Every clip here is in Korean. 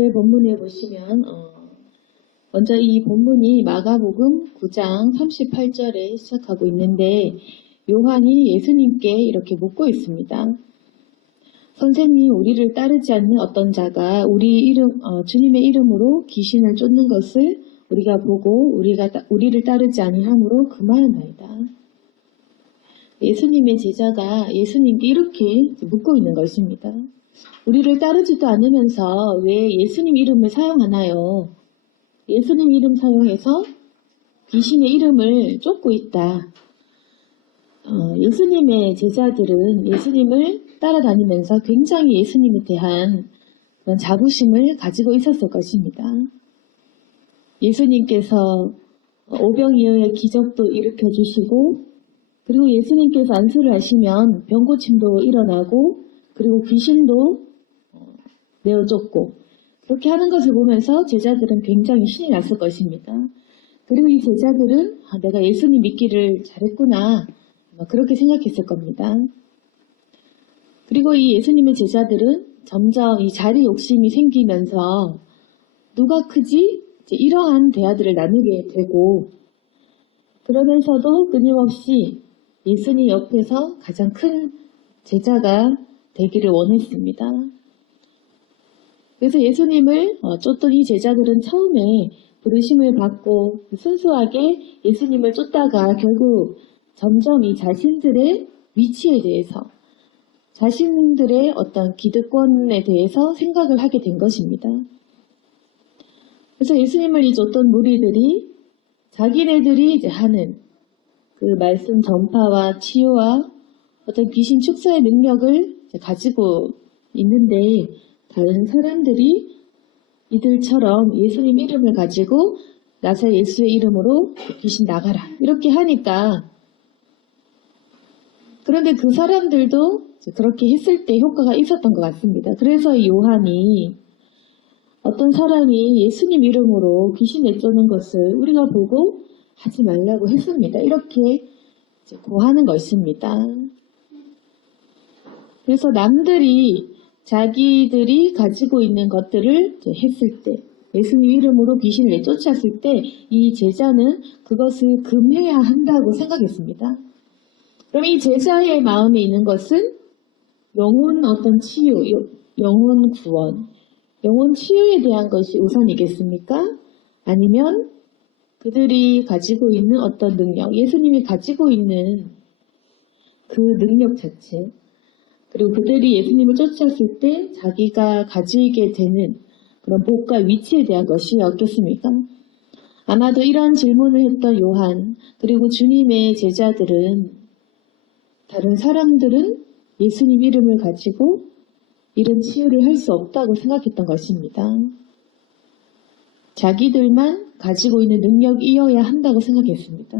오늘 본문에 보시면 먼저 이 본문이 마가복음 9장 38절에 시작하고 있는데 요한이 예수님께 이렇게 묻고 있습니다. 선생님, 우리를 따르지 않는 어떤 자가 주님의 이름으로 귀신을 쫓는 것을 우리가 보고 우리를 따르지 아니함으로 그만하나이다. 예수님의 제자가 예수님께 이렇게 묻고 있는 것입니다. 우리를 따르지도 않으면서 왜 예수님 이름을 사용하나요? 예수님 이름 사용해서 귀신의 이름을 쫓고 있다. 예수님의 제자들은 예수님을 따라다니면서 굉장히 예수님에 대한 그런 자부심을 가지고 있었을 것입니다. 예수님께서 오병이어의 기적도 일으켜주시고 그리고 예수님께서 안수를 하시면 병고침도 일어나고 그리고 귀신도 내어 쫓고 그렇게 하는 것을 보면서 제자들은 굉장히 신이 났을 것입니다. 그리고 이 제자들은 내가 예수님 믿기를 잘했구나 그렇게 생각했을 겁니다. 그리고 이 예수님의 제자들은 점점 이 자리 욕심이 생기면서 누가 크지? 이러한 대화들을 나누게 되고 그러면서도 끊임없이 예수님 옆에서 가장 큰 제자가 되기를 원했습니다. 그래서 예수님을 쫓던 이 제자들은 처음에 부르심을 받고 순수하게 예수님을 쫓다가 결국 점점 이 자신들의 위치에 대해서 자신들의 어떤 기득권에 대해서 생각을 하게 된 것입니다. 그래서 예수님을 쫓던 무리들이 자기네들이 이제 하는 그 말씀 전파와 치유와 어떤 귀신 축사의 능력을 가지고 있는데 다른 사람들이 이들처럼 예수님 이름을 가지고 나사 예수의 이름으로 귀신 나가라 이렇게 하니까 그런데 그 사람들도 그렇게 했을 때 효과가 있었던 것 같습니다. 그래서 요한이 어떤 사람이 예수님 이름으로 귀신 내쫓는 것을 우리가 보고 하지 말라고 했습니다. 이렇게 고하는 것입니다. 그래서 남들이 자기들이 가지고 있는 것들을 했을 때 예수님 이름으로 귀신을 내쫓았을 때 이 제자는 그것을 금해야 한다고 생각했습니다. 그럼 이 제자의 마음에 있는 것은 영혼 어떤 치유, 영혼 구원, 영혼 치유에 대한 것이 우선이겠습니까? 아니면 그들이 가지고 있는 어떤 능력, 예수님이 가지고 있는 그 능력 자체, 그리고 그들이 예수님을 쫓았을 때 자기가 가지게 되는 그런 복과 위치에 대한 것이었겠습니까? 아마도 이런 질문을 했던 요한, 그리고 주님의 제자들은 다른 사람들은 예수님 이름을 가지고 이런 치유를 할 수 없다고 생각했던 것입니다. 자기들만 가지고 있는 능력이어야 한다고 생각했습니다.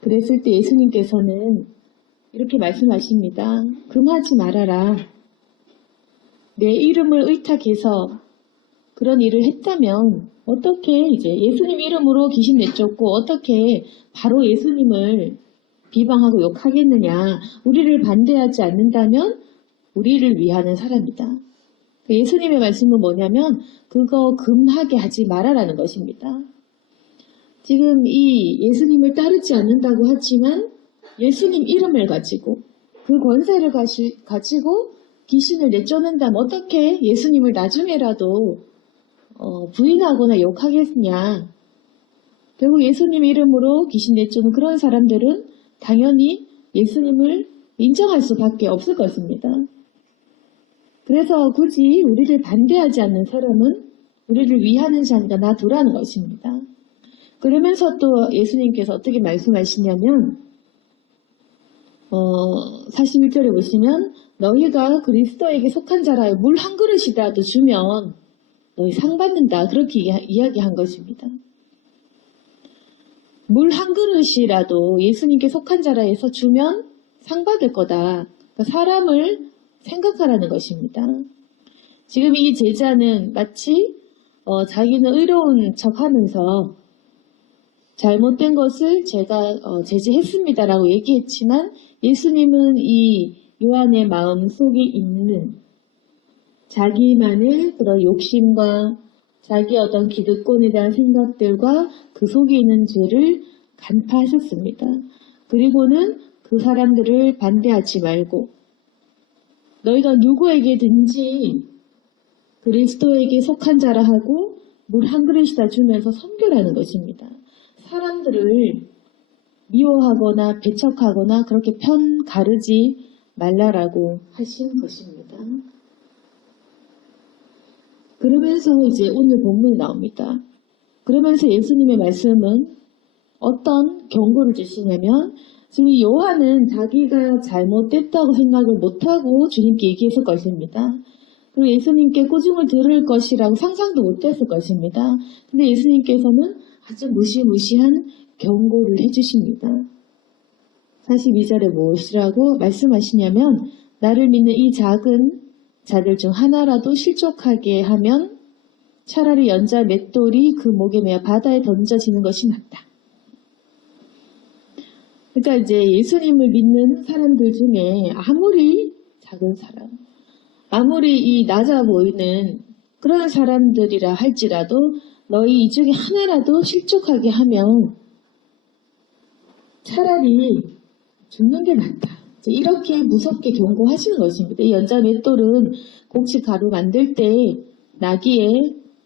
그랬을 때 예수님께서는 이렇게 말씀하십니다. 금하지 말아라. 내 이름을 의탁해서 그런 일을 했다면 어떻게 이제 예수님 이름으로 귀신 내쫓고 어떻게 바로 예수님을 비방하고 욕하겠느냐. 우리를 반대하지 않는다면 우리를 위하는 사람이다. 예수님의 말씀은 뭐냐면 그거 금하게 하지 말아라는 것입니다. 지금 이 예수님을 따르지 않는다고 하지만 예수님 이름을 가지고 그 권세를 가지고 귀신을 내쫓는다면 어떻게 예수님을 나중에라도 부인하거나 욕하겠냐. 결국 예수님 이름으로 귀신 내쫓는 그런 사람들은 당연히 예수님을 인정할 수밖에 없을 것입니다. 그래서 굳이 우리를 반대하지 않는 사람은 우리를 위하는 자니까 놔두라는 것입니다. 그러면서 또 예수님께서 어떻게 말씀하시냐면 41절에 보시면 너희가 그리스도에게 속한 자라여 물 한 그릇이라도 주면 너희 상 받는다. 그렇게 이야기한 것입니다. 물 한 그릇이라도 예수님께 속한 자라 해서 주면 상 받을 거다. 그러니까 사람을 생각하라는 것입니다. 지금 이 제자는 마치 자기는 의로운 척하면서 잘못된 것을 제가 제지했습니다라고 얘기했지만 예수님은 이 요한의 마음 속에 있는 자기만의 그런 욕심과 자기 어떤 기득권에 대한 생각들과 그 속에 있는 죄를 간파하셨습니다. 그리고는 그 사람들을 반대하지 말고 너희가 누구에게든지 그리스도에게 속한 자라 하고 물 한 그릇이다 주면서 선별하는 것입니다. 사람들을 미워하거나 배척하거나 그렇게 편 가르지 말라라고 하신 것입니다. 그러면서 이제 오늘 본문이 나옵니다. 그러면서 예수님의 말씀은 어떤 경고를 주시냐면 지금 요한은 자기가 잘못됐다고 생각을 못하고 주님께 얘기했을 것입니다. 그리고 예수님께 꾸중을 들을 것이라고 상상도 못했을 것입니다. 근데 예수님께서는 아주 무시무시한 경고를 해주십니다. 42절에 무엇이라고 말씀하시냐면 나를 믿는 이 작은 자들 중 하나라도 실족하게 하면 차라리 연자 맷돌이 그 목에 매어 바다에 던져지는 것이 낫다. 그러니까 이제 예수님을 믿는 사람들 중에 아무리 작은 사람, 아무리 이 낮아 보이는 그런 사람들이라 할지라도 너희 이 중에 하나라도 실족하게 하면 차라리 죽는 게 낫다. 이렇게 무섭게 경고하시는 것입니다. 이 연자 맷돌은 곡식 가루 만들 때 나귀에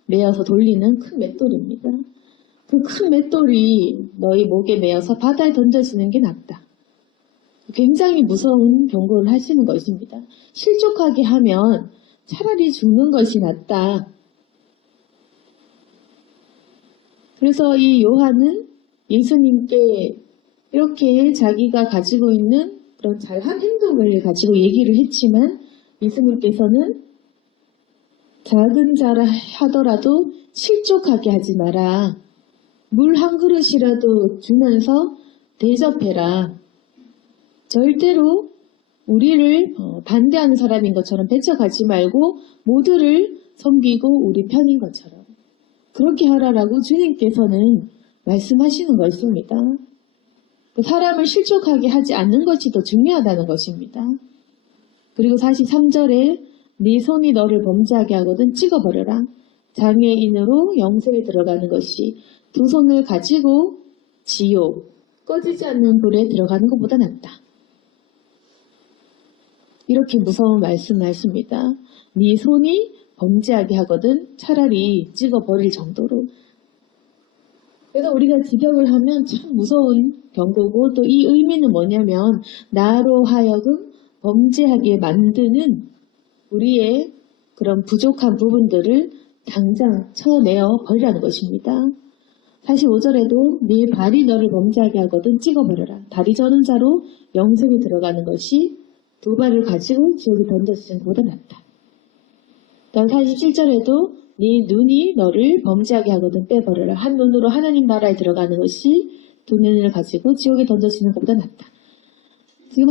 매어서 돌리는 큰 맷돌입니다. 그 큰 맷돌이 너희 목에 매어서 바다에 던져지는 게 낫다. 굉장히 무서운 경고를 하시는 것입니다. 실족하게 하면 차라리 죽는 것이 낫다. 그래서 이 요한은 예수님께 이렇게 자기가 가지고 있는 그런 잘한 행동을 가지고 얘기를 했지만 예수님께서는 작은 자라 하더라도 실족하게 하지 마라. 물 한 그릇이라도 주면서 대접해라. 절대로 우리를 반대하는 사람인 것처럼 배척하지 말고 모두를 섬기고 우리 편인 것처럼 그렇게 하라라고 주님께서는 말씀하시는 것입니다. 사람을 실족하게 하지 않는 것이 더 중요하다는 것입니다. 그리고 43절에 네 손이 너를 범죄하게 하거든 찍어버려라. 장애인으로 영생에 들어가는 것이 두 손을 가지고 지옥, 꺼지지 않는 불에 들어가는 것보다 낫다. 이렇게 무서운 말씀을 하십니다. 네 손이 범죄하게 하거든 차라리 찍어버릴 정도로. 그래서 우리가 직역을 하면 참 무서운 경고고 또 이 의미는 뭐냐면 나로 하여금 범죄하게 만드는 우리의 그런 부족한 부분들을 당장 쳐내어 버리라는 것입니다. 45절에도 네 발이 너를 범죄하게 하거든 찍어버려라. 다리 저는 자로 영생에 들어가는 것이 두 발을 가지고 지옥에 던져지는 것보다 낫다. 다음 47절에도 네 눈이 너를 범죄하게 하거든 빼버려라. 한 눈으로 하나님 나라에 들어가는 것이 두 눈을 가지고 지옥에 던져지는 것보다 낫다. 지금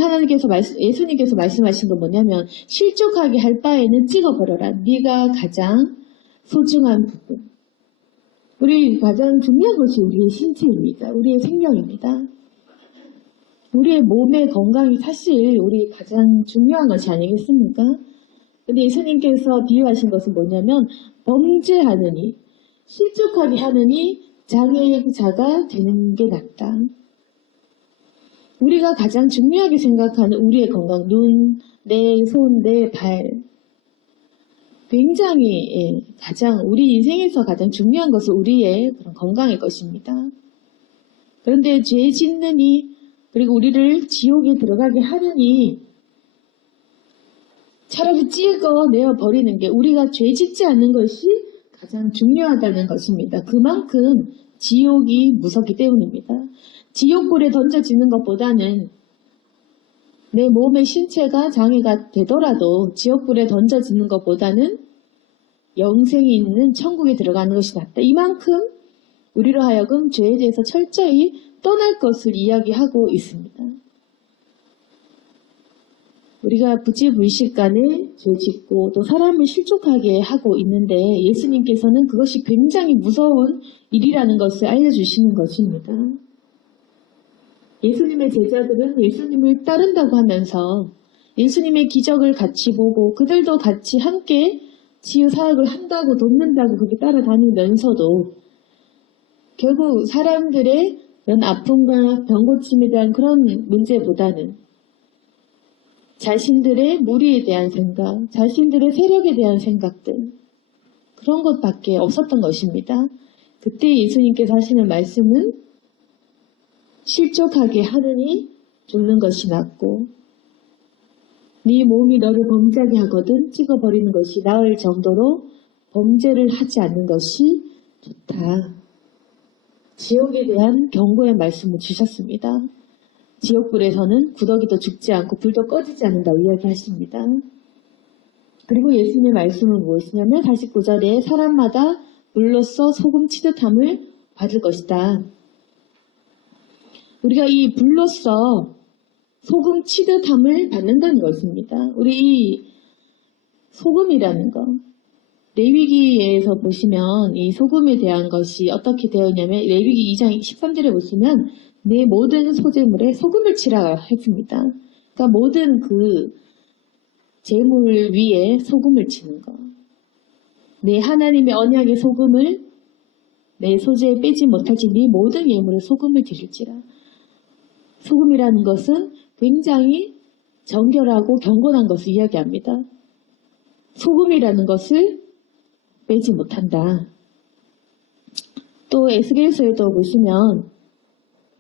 예수님께서 말씀하신 건 뭐냐면 실족하게 할 바에는 찍어버려라. 네가 가장 소중한 부분. 우리 가장 중요한 것이 우리의 신체입니다. 우리의 생명입니다. 우리의 몸의 건강이 사실 우리 가장 중요한 것이 아니겠습니까? 근데 예수님께서 비유하신 것은 뭐냐면 범죄하느니 실족하게 하느니 장애자가 되는 게 낫다. 우리가 가장 중요하게 생각하는 우리의 건강, 눈, 내 손, 내 발 굉장히 우리 인생에서 가장 중요한 것은 우리의 그런 건강일 것입니다. 그런데 죄 짓느니 그리고 우리를 지옥에 들어가게 하느니 차라리 찍어내어 버리는 게 우리가 죄 짓지 않는 것이 가장 중요하다는 것입니다. 그만큼 지옥이 무섭기 때문입니다. 지옥불에 던져지는 것보다는 내 몸의 신체가 장애가 되더라도 지옥불에 던져지는 것보다는 영생이 있는 천국에 들어가는 것이 낫다. 이만큼 우리로 하여금 죄에 대해서 철저히 떠날 것을 이야기하고 있습니다. 우리가 부지불식간에 죄 짓고 또 사람을 실족하게 하고 있는데 예수님께서는 그것이 굉장히 무서운 일이라는 것을 알려주시는 것입니다. 예수님의 제자들은 예수님을 따른다고 하면서 예수님의 기적을 같이 보고 그들도 같이 함께 치유 사역을 한다고 돕는다고 그렇게 따라다니면서도 결국 사람들의 이런 아픔과 병고침에 대한 그런 문제보다는 자신들의 무리에 대한 생각, 자신들의 세력에 대한 생각들 그런 것밖에 없었던 것입니다. 그때 예수님께서 하시는 말씀은 실족하게 하느니 죽는 것이 낫고 네 몸이 너를 범죄하게 하거든 찍어버리는 것이 나을 정도로 범죄를 하지 않는 것이 좋다. 지옥에 대한 경고의 말씀을 주셨습니다. 지옥불에서는 구더기도 죽지 않고 불도 꺼지지 않는다고 이야기하십니다. 그리고 예수님의 말씀은 무엇이냐면 49절에 사람마다 불로써 소금 치듯함을 받을 것이다. 우리가 이 불로써 소금 치듯함을 받는다는 것입니다. 우리 이 소금이라는 것, 레위기에서 보시면 이 소금에 대한 것이 어떻게 되어 있냐면 레위기 2장 13절에 보시면 내 모든 소재물에 소금을 치라 했습니다. 그러니까 모든 그 재물 위에 소금을 치는 것. 내 하나님의 언약의 소금을 내 소재에 빼지 못할지 네 모든 예물에 소금을 드릴지라. 소금이라는 것은 굉장히 정결하고 경건한 것을 이야기합니다. 소금이라는 것을 빼지 못한다. 또 에스겔서에도 보시면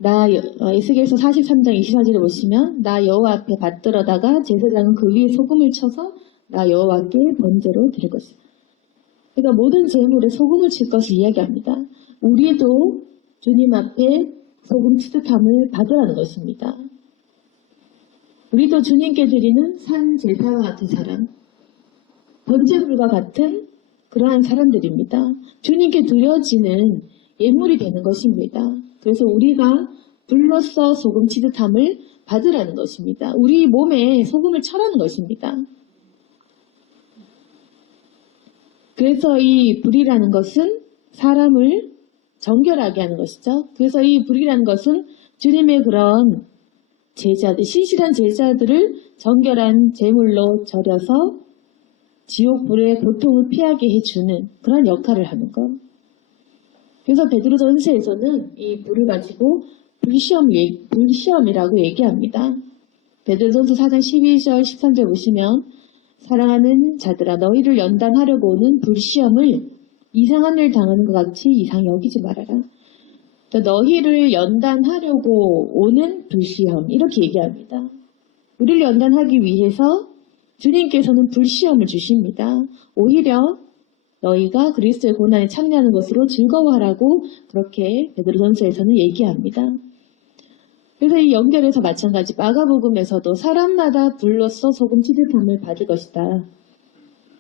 에스겔서 43장 24절에 보시면 나 여호와 앞에 받들어다가 제사장은 그 위에 소금을 쳐서 나 여호와께 번제로 드릴 것이다. 그러니까 모든 제물에 소금을 칠 것을 이야기합니다. 우리도 주님 앞에 소금 치듯함을 받으라는 것입니다. 우리도 주님께 드리는 산 제사와 같은 사람, 번제물과 같은 그러한 사람들입니다. 주님께 드려지는 예물이 되는 것입니다. 그래서 우리가 불로써 소금 치듯함을 받으라는 것입니다. 우리 몸에 소금을 쳐라는 것입니다. 그래서 이 불이라는 것은 사람을 정결하게 하는 것이죠. 그래서 이 불이라는 것은 주님의 그런 제자들, 신실한 제자들을 정결한 제물로 절여서 지옥불의 고통을 피하게 해주는 그런 역할을 하는 것. 그래서 베드로전서에서는 이 불을 가지고 불시험이라고 얘기합니다. 베드로전서 4장 12절 13절 보시면 사랑하는 자들아 너희를 연단하려고 오는 불시험을 이상한 일 당하는 것 같이 이상히 여기지 말아라. 너희를 연단하려고 오는 불시험 이렇게 얘기합니다. 우리를 연단하기 위해서 주님께서는 불시험을 주십니다. 오히려 너희가 그리스도의 고난에 참여하는 것으로 즐거워하라고 그렇게 베드로전서에서는 얘기합니다. 그래서 이 연결해서 마찬가지 마가복음에서도 사람마다 불로써 소금 치듯함을 받을 것이다.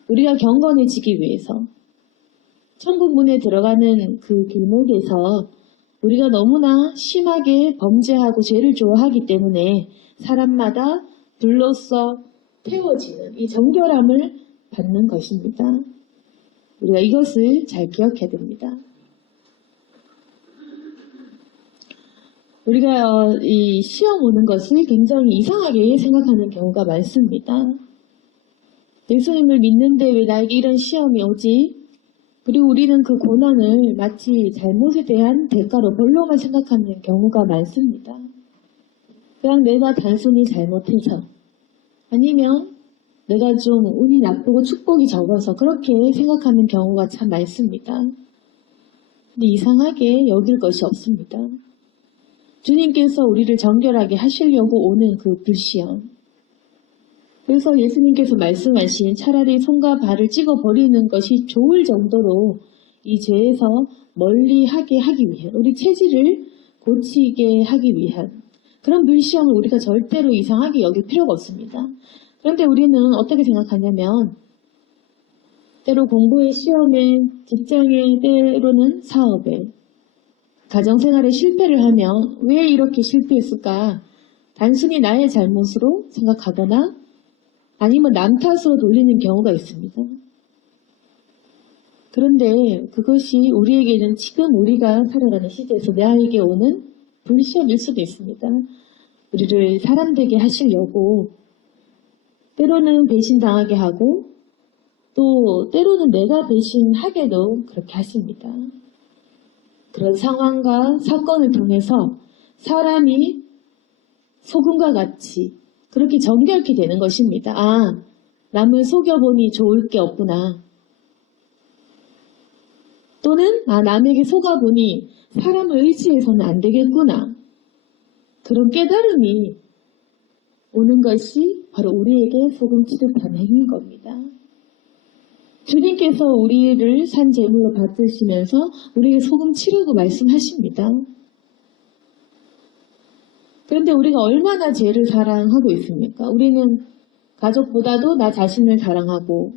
우리가 경건해지기 위해서 천국 문에 들어가는 그 길목에서 우리가 너무나 심하게 범죄하고 죄를 좋아하기 때문에 사람마다 불로써 태워지는 이 정결함을 받는 것입니다. 우리가 이것을 잘 기억해야 됩니다. 우리가 이 시험 오는 것을 굉장히 이상하게 생각하는 경우가 많습니다. 예수님을 믿는데 왜 나에게 이런 시험이 오지? 그리고 우리는 그 고난을 마치 잘못에 대한 대가로 별로만 생각하는 경우가 많습니다. 그냥 내가 단순히 잘못해서 아니면 내가 좀 운이 나쁘고 축복이 적어서 그렇게 생각하는 경우가 참 많습니다. 근데 이상하게 여길 것이 없습니다. 주님께서 우리를 정결하게 하시려고 오는 그 불시험. 그래서 예수님께서 말씀하신 차라리 손과 발을 찍어버리는 것이 좋을 정도로 이 죄에서 멀리하게 하기 위한, 우리 체질을 고치게 하기 위한 그런 불시험을 우리가 절대로 이상하게 여길 필요가 없습니다. 그런데 우리는 어떻게 생각하냐면 때로 공부에, 시험에, 직장에, 때로는 사업에, 가정생활에 실패를 하면 왜 이렇게 실패했을까? 단순히 나의 잘못으로 생각하거나 아니면 남 탓으로 돌리는 경우가 있습니다. 그런데 그것이 우리에게는 지금 우리가 살아가는 시대에서 나에게 오는 불시험일 수도 있습니다. 우리를 사람 되게 하시려고 때로는 배신당하게 하고 또 때로는 내가 배신하게도 그렇게 하십니다. 그런 상황과 사건을 통해서 사람이 소금과 같이 그렇게 정결케 되는 것입니다. 아, 남을 속여보니 좋을 게 없구나. 또는 남에게 속아보니 사람을 의지해서는 안 되겠구나. 그런 깨달음이 오는 것이 바로 우리에게 소금 취득하는 행위인 겁니다. 주님께서 우리를 산 제물로 받으시면서 우리에게 소금 치르고 말씀하십니다. 그런데 우리가 얼마나 죄를 사랑하고 있습니까? 우리는 가족보다도 나 자신을 사랑하고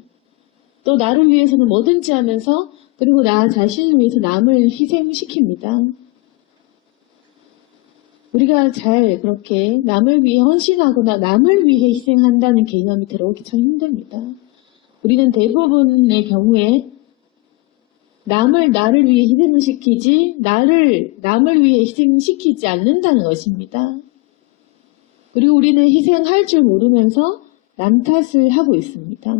또 나를 위해서는 뭐든지 하면서 그리고 나 자신을 위해서 남을 희생시킵니다. 우리가 잘 그렇게 남을 위해 헌신하거나 남을 위해 희생한다는 개념이 들어오기 참 힘듭니다. 우리는 대부분의 경우에 나를 위해 희생을 시키지 남을 위해 희생시키지 않는다는 것입니다. 그리고 우리는 희생할 줄 모르면서 남 탓을 하고 있습니다.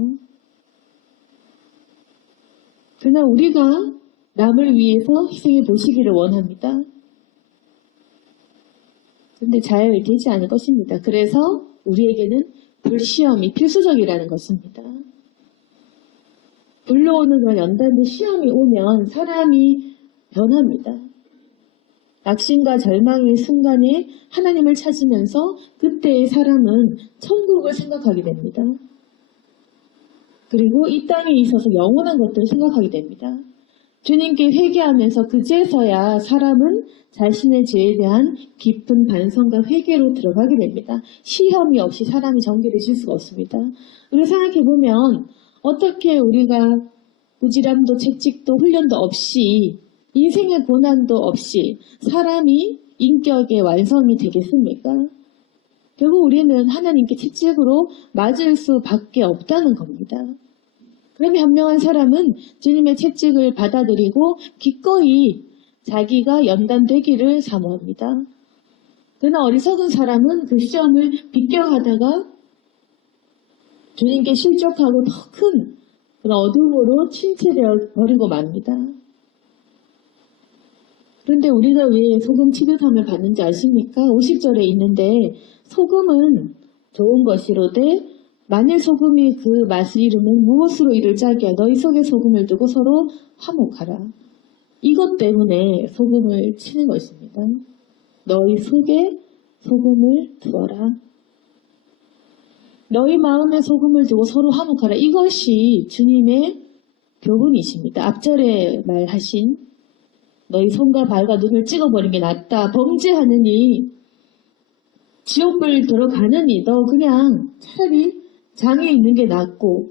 그러나 우리가 남을 위해서 희생해 보시기를 원합니다. 그런데 잘 되지 않을 것입니다. 그래서 우리에게는 불시험이 필수적이라는 것입니다. 불러오는 그런 연단의 시험이 오면 사람이 변합니다. 낙심과 절망의 순간에 하나님을 찾으면서 그때의 사람은 천국을 생각하게 됩니다. 그리고 이 땅에 있어서 영원한 것들을 생각하게 됩니다. 주님께 회개하면서 그제서야 사람은 자신의 죄에 대한 깊은 반성과 회개로 들어가게 됩니다. 시험이 없이 사람이 정결해질 수가 없습니다. 우리가 생각해보면 어떻게 우리가 부지런도 채찍도 훈련도 없이 인생의 고난도 없이 사람이 인격의 완성이 되겠습니까? 결국 우리는 하나님께 채찍으로 맞을 수밖에 없다는 겁니다. 그러면 현명한 사람은 주님의 채찍을 받아들이고 기꺼이 자기가 연단되기를 사모합니다. 그러나 어리석은 사람은 그 시험을 비껴가다가 주님께 실족하고 더 큰 그런 어둠으로 침체되어 버리고 맙니다. 그런데 우리가 왜 소금 치료함을 받는지 아십니까? 50절에 있는데 소금은 좋은 것이로되 만일 소금이 그 맛을 잃으면 무엇으로 이를 짜게 너희 속에 소금을 두고 서로 화목하라. 이것 때문에 소금을 치는 것입니다. 너희 속에 소금을 두어라. 너희 마음에 소금을 두고 서로 화목하라. 이것이 주님의 교훈이십니다. 앞절에 말하신 너희 손과 발과 눈을 찍어버린 게 낫다. 범죄하느니 지옥불 들어가느니 너 그냥 차라리 장에 있는 게 낫고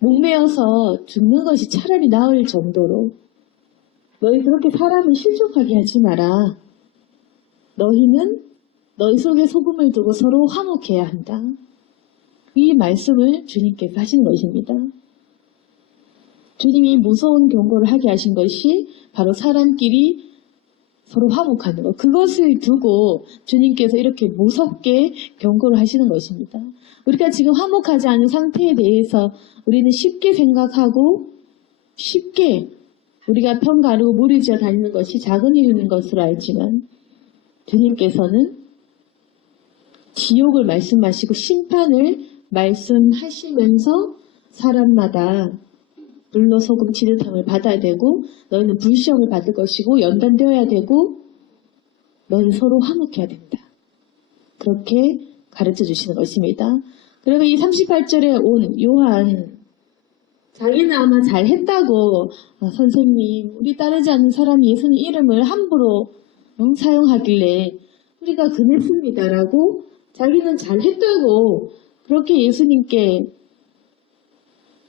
목매어서 죽는 것이 차라리 나을 정도로 너희 그렇게 사람을 실족하게 하지 마라. 너희는 너희 속에 소금을 두고 서로 화목해야 한다. 이 말씀을 주님께서 하신 것입니다. 주님이 무서운 경고를 하게 하신 것이 바로 사람끼리 서로 화목하는 것. 그것을 두고 주님께서 이렇게 무섭게 경고를 하시는 것입니다. 우리가 지금 화목하지 않은 상태에 대해서 우리는 쉽게 생각하고 쉽게 우리가 편 가르고 무리지어 다니는 것이 작은 일인 것으로 알지만 주님께서는 지옥을 말씀하시고 심판을 말씀하시면서 사람마다 불로 소금 치듯함을 받아야 되고 너희는 불시험을 받을 것이고 연단되어야 되고 너희는 서로 화목해야 된다. 그렇게 가르쳐 주시는 것입니다. 그러면 이 38절에 온 요한 자기는 아마 잘했다고 선생님 우리 따르지 않는 사람이 예수님 이름을 함부로 사용하길래 우리가 금했습니다라고 자기는 잘했다고 그렇게 예수님께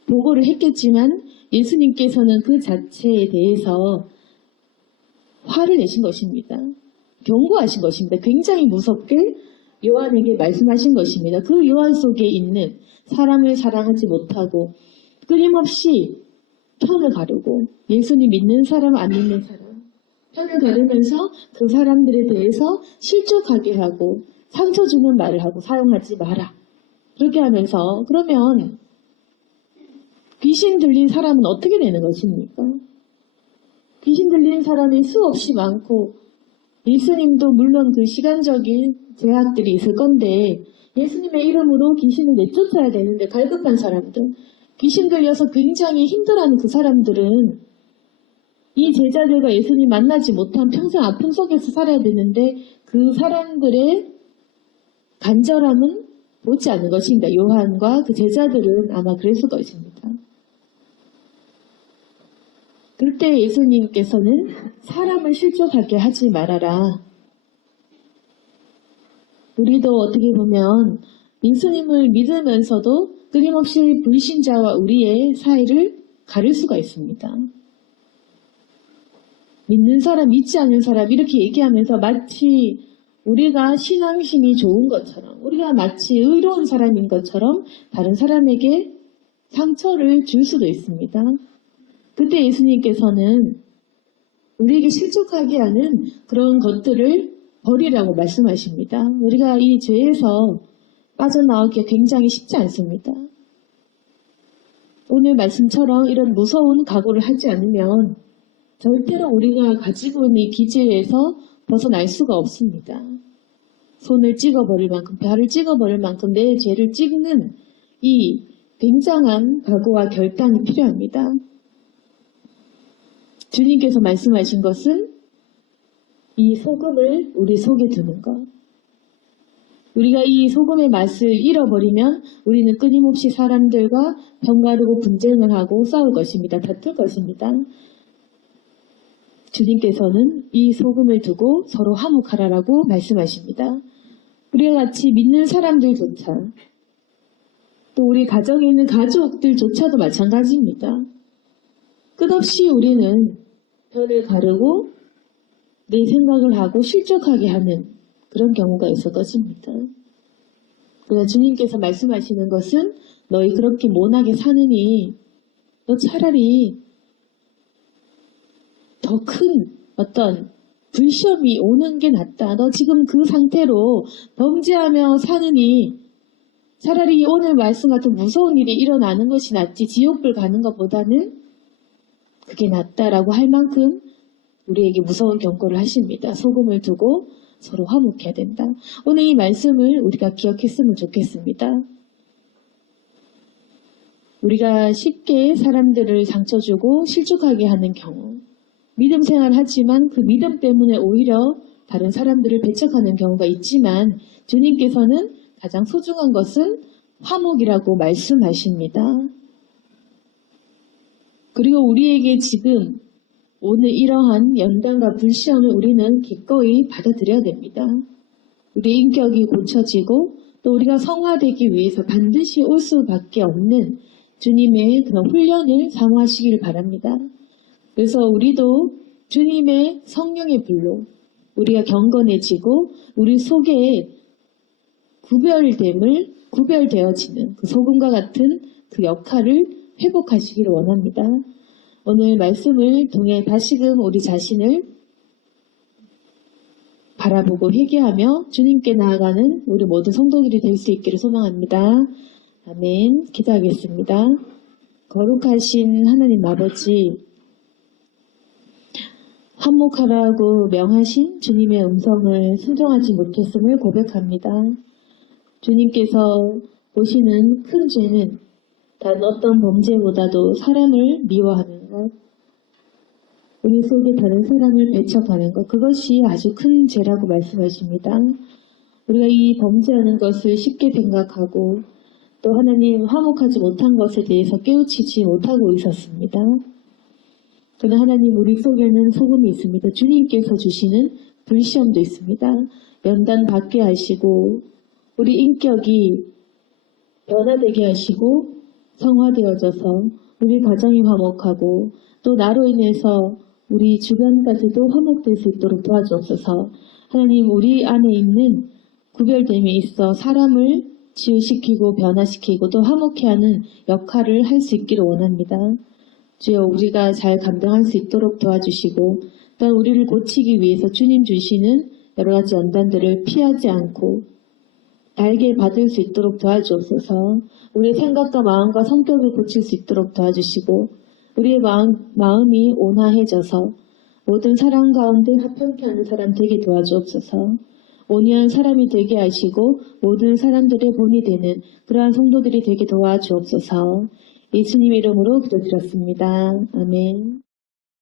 보고를 했겠지만 예수님께서는 그 자체에 대해서 화를 내신 것입니다. 경고하신 것입니다. 굉장히 무섭게 요한에게 말씀하신 것입니다. 그 요한 속에 있는 사람을 사랑하지 못하고 끊임없이 편을 가르고 예수님 믿는 사람 안 믿는 사람 편을 가르면서 그 사람들에 대해서 실족하게 하고 상처 주는 말을 하고 사용하지 마라. 그렇게 하면서 그러면 귀신 들린 사람은 어떻게 되는 것입니까? 귀신 들린 사람이 수없이 많고 예수님도 물론 그 시간적인 제약들이 있을 건데 예수님의 이름으로 귀신을 내쫓아야 되는데 갈급한 사람들, 귀신 들려서 굉장히 힘들어하는 그 사람들은 이 제자들과 예수님 만나지 못한 평생 아픔 속에서 살아야 되는데 그 사람들의 간절함은 보지 않는 것입니다. 요한과 그 제자들은 아마 그랬을 것입니다. 그때 예수님께서는 사람을 실족하게 하지 말아라. 우리도 어떻게 보면 예수님을 믿으면서도 끊임없이 불신자와 우리의 사이를 가릴 수가 있습니다. 믿는 사람, 믿지 않는 사람 이렇게 얘기하면서 마치 우리가 신앙심이 좋은 것처럼 우리가 마치 의로운 사람인 것처럼 다른 사람에게 상처를 줄 수도 있습니다. 그때 예수님께서는 우리에게 실족하게 하는 그런 것들을 버리라고 말씀하십니다. 우리가 이 죄에서 빠져나오기가 굉장히 쉽지 않습니다. 오늘 말씀처럼 이런 무서운 각오를 하지 않으면 절대로 우리가 가지고 있는 이 기질에서 벗어날 수가 없습니다. 손을 찍어버릴 만큼, 발을 찍어버릴 만큼 내 죄를 찍는 이 굉장한 각오와 결단이 필요합니다. 주님께서 말씀하신 것은 이 소금을 우리 속에 두는 것. 우리가 이 소금의 맛을 잃어버리면 우리는 끊임없이 사람들과 병가르고 분쟁을 하고 싸울 것입니다. 다툴 것입니다. 주님께서는 이 소금을 두고 서로 화목하라라고 말씀하십니다. 우리가 같이 믿는 사람들조차 또 우리 가정에 있는 가족들조차도 마찬가지입니다. 끝없이 우리는 편을 가르고 내 생각을 하고 실족하게 하는 그런 경우가 있을 것입니다. 그러나 주님께서 말씀하시는 것은 너희 그렇게 모나게 사느니 너 차라리 더 큰 어떤 불시험이 오는 게 낫다. 너 지금 그 상태로 범죄하며 사느니 차라리 오늘 말씀 같은 무서운 일이 일어나는 것이 낫지 지옥불 가는 것보다는 그게 낫다라고 할 만큼 우리에게 무서운 경고를 하십니다. 소금을 두고 서로 화목해야 된다. 오늘 이 말씀을 우리가 기억했으면 좋겠습니다. 우리가 쉽게 사람들을 상처 주고 실족하게 하는 경우, 믿음 생활을 하지만 그 믿음 때문에 오히려 다른 사람들을 배척하는 경우가 있지만 주님께서는 가장 소중한 것은 화목이라고 말씀하십니다. 그리고 우리에게 지금 오늘 이러한 연단과 불시험을 우리는 기꺼이 받아들여야 됩니다. 우리의 인격이 고쳐지고 또 우리가 성화되기 위해서 반드시 올 수밖에 없는 주님의 그런 훈련을 사모하시기를 바랍니다. 그래서 우리도 주님의 성령의 불로 우리가 경건해지고 우리 속에 구별되어지는 그 소금과 같은 그 역할을 회복하시기를 원합니다. 오늘 말씀을 통해 다시금 우리 자신을 바라보고 회개하며 주님께 나아가는 우리 모든 성도들이 될 수 있기를 소망합니다. 아멘. 기도하겠습니다. 거룩하신 하나님 아버지, 화목하라고 명하신 주님의 음성을 순종하지 못했음을 고백합니다. 주님께서 보시는 큰 죄는 단 어떤 범죄보다도 사람을 미워하는 것, 우리 속에 다른 사람을 배척하는 것, 그것이 아주 큰 죄라고 말씀하십니다. 우리가 이 범죄하는 것을 쉽게 생각하고 또 하나님 화목하지 못한 것에 대해서 깨우치지 못하고 있었습니다. 그러나 하나님 우리 속에는 소금이 있습니다. 주님께서 주시는 불시험도 있습니다. 연단 받게 하시고 우리 인격이 변화되게 하시고 성화되어져서 우리 가정이 화목하고 또 나로 인해서 우리 주변까지도 화목될 수 있도록 도와주옵소서. 하나님 우리 안에 있는 구별됨이 있어 사람을 치유시키고 변화시키고 또 화목케 하는 역할을 할 수 있기를 원합니다. 주여 우리가 잘 감당할 수 있도록 도와주시고 또 우리를 고치기 위해서 주님 주시는 여러 가지 연단들을 피하지 않고 알게 받을 수 있도록 도와주옵소서. 우리의 생각과 마음과 성격을 고칠 수 있도록 도와주시고 우리의 마음이 온화해져서 모든 사람 가운데 합평케 하는 사람 되게 도와주옵소서. 온유한 사람이 되게 하시고 모든 사람들의 본이 되는 그러한 성도들이 되게 도와주옵소서. 예수님 이름으로 기도드렸습니다. 아멘.